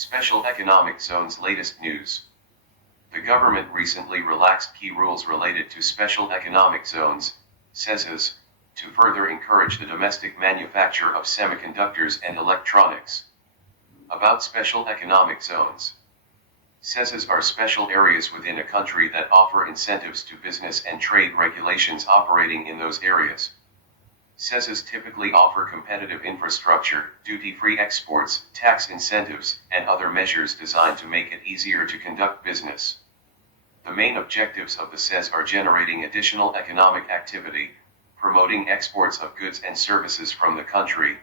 Special Economic Zones latest news. The government recently relaxed key rules related to special economic zones, SEZs, to further encourage the domestic manufacture of semiconductors and electronics. About special economic zones. SEZs are special areas within a country that offer incentives to business and trade regulations operating in those areas. SEZs typically offer competitive infrastructure, duty-free exports, tax incentives, and other measures designed to make it easier to conduct business. The main objectives of the SEZ are generating additional economic activity, promoting exports of goods and services from the country,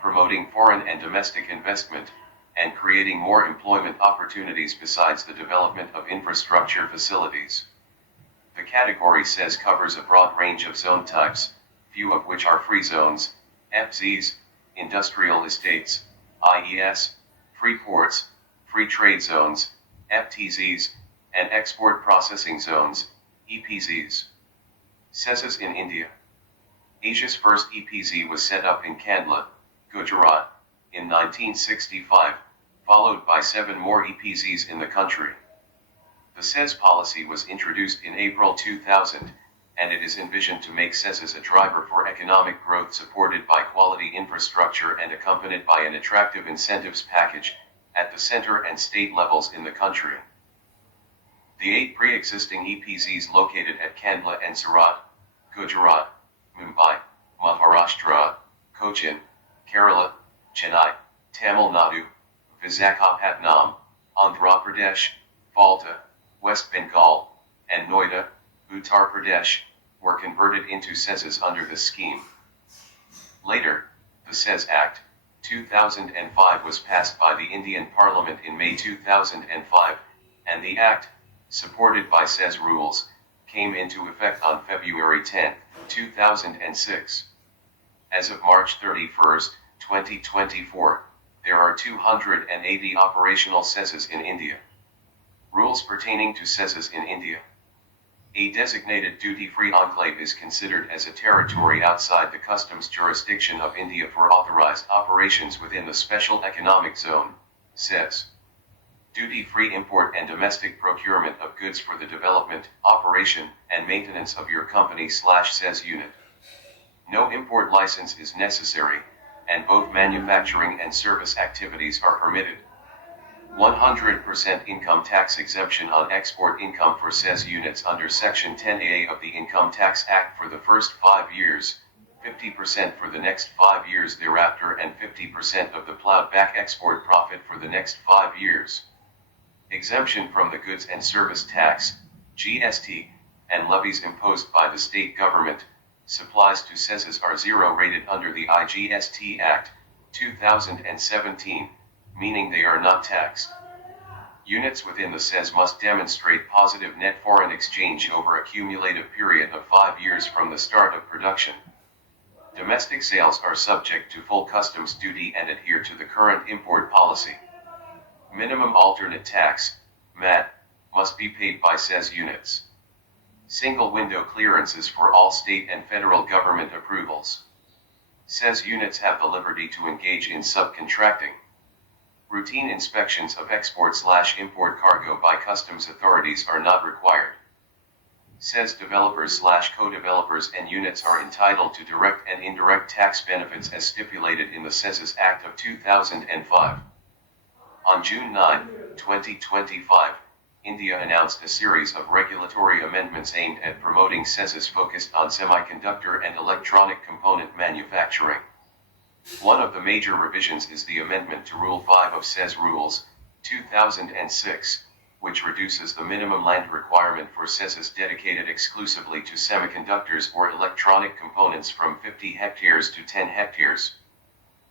promoting foreign and domestic investment, and creating more employment opportunities besides the development of infrastructure facilities. The category SEZ covers a broad range of zone types, few of which are free zones, FZs, industrial estates, IES, free ports, free trade zones, FTZs, and export processing zones, EPZs. SEZs in India. Asia's first EPZ was set up in Kandla, Gujarat, in 1965, followed by 7 more EPZs in the country. The SEZ policy was introduced in April 2000, and it is envisioned to make SEZs a driver for economic growth supported by quality infrastructure and accompanied by an attractive incentives package at the center and state levels in the country. The 8 pre-existing EPZs located at Kandla and Surat, Gujarat, Mumbai, Maharashtra, Cochin, Kerala, Chennai, Tamil Nadu, Visakhapatnam, Andhra Pradesh, Falta, West Bengal, and Noida, Uttar Pradesh, were converted into SEZs under this scheme. Later, the SEZ Act, 2005 was passed by the Indian Parliament in May 2005, and the Act, supported by SEZ rules, came into effect on February 10, 2006. As of March 31, 2024, there are 280 operational SEZs in India. Rules pertaining to SEZs in India. A designated duty-free enclave is considered as a territory outside the customs jurisdiction of India for authorized operations within the Special Economic Zone, SEZ. Duty-free import and domestic procurement of goods for the development, operation, and maintenance of your company/SEZ unit. No import license is necessary, and both manufacturing and service activities are permitted. 100% income tax exemption on export income for SEZ units under Section 10A of the Income Tax Act for the first 5 years, 50% for the next 5 years thereafter, and 50% of the plowed back export profit for the next 5 years. Exemption from the goods and service tax, GST, and levies imposed by the state government. Supplies to SEZs are zero rated under the IGST Act, 2017, meaning they are not taxed. Units within the SEZ must demonstrate positive net foreign exchange over a cumulative period of 5 years from the start of production. Domestic sales are subject to full customs duty and adhere to the current import policy. Minimum alternate tax, MAT, must be paid by SEZ units. Single window clearances for all state and federal government approvals. SEZ units have the liberty to engage in subcontracting. Routine inspections of export/import cargo by customs authorities are not required. SEZ developers/co-developers and units are entitled to direct and indirect tax benefits as stipulated in the SEZs Act of 2005. On June 9, 2025, India announced a series of regulatory amendments aimed at promoting SEZs focused on semiconductor and electronic component manufacturing. One of the major revisions is the amendment to Rule 5 of SEZ Rules, 2006, which reduces the minimum land requirement for SEZs dedicated exclusively to semiconductors or electronic components from 50 hectares to 10 hectares.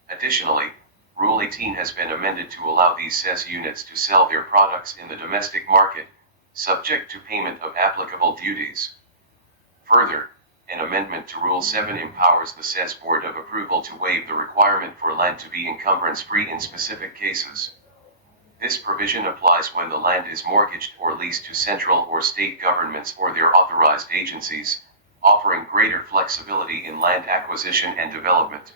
Additionally, Rule 18 has been amended to allow these SEZ units to sell their products in the domestic market, subject to payment of applicable duties. Further, an amendment to Rule 7 empowers the SEZ Board of Approval to waive the requirement for land to be encumbrance-free in specific cases. This provision applies when the land is mortgaged or leased to central or state governments or their authorized agencies, offering greater flexibility in land acquisition and development.